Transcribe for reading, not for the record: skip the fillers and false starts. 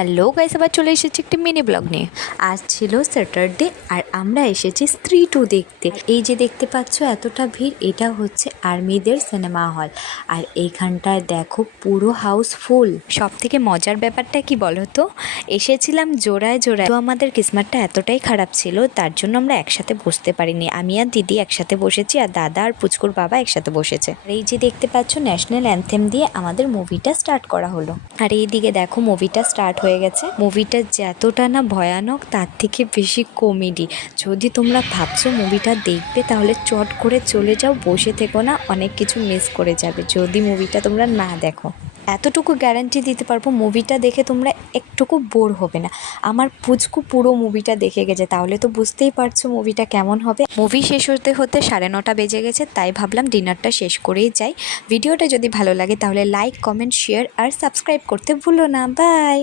Hello guys, আবার চলে এসেছি একটি মিনি ব্লগ নিয়ে। আজ ছিল স্যাটারডে আর আমরা এসেছি স্ত্রী 2 দেখতে। এই যে দেখতে পাচ্ছ এতটা ভিড়, এটা হচ্ছে আর্মিদের সিনেমা হল। আর এইখানটায় দেখো পুরো হাউস ফুল। সব থেকে মজার ব্যাপারটা কি বলো তো, এসেছিলাম জোড়ায় জোড়ায়, তো আমাদের কিসমতটা এতটাই খারাপ ছিল তার জন্য আমরা একসাথে বসতে পারিনি। আমি আর দিদি একসাথে বসেছি আর দাদা আর পুচকুর বাবা একসাথে বসেছে। আর এই যে দেখতে পাচ্ছ ন্যাশনাল অ্যান্থেম দিয়ে আমাদের মুভিটা স্টার্ট করা হলো। আর এইদিকে দেখো মুভিটা স্টার্ট হয়ে গেছে। মুভিটা যতটা না ভয়ানক তার থেকে বেশি কমেডি। যদি তোমরা ভাবছো মুভিটা দেখবে তাহলে চট করে চলে যাও, বসে থেকো না, অনেক কিছু মিস করে যাবে যদি মুভিটা তোমরা না দেখো। এতটুকু গ্যারান্টি দিতে পারবো মুভিটা দেখে তোমরা একটুকু বোর হবে না। আমার পুচকু পুরো মুভিটা দেখে গেছে, তাহলে তো বুঝতেই পারছো মুভিটা কেমন হবে। মুভি শেষ হতে হতে 9:30 বেজে গেছে, তাই ভাবলাম ডিনারটা শেষ করেই যাই। ভিডিওটা যদি ভালো লাগে তাহলে লাইক, কমেন্ট, শেয়ার আর সাবস্ক্রাইব করতে ভুলো না। বাই।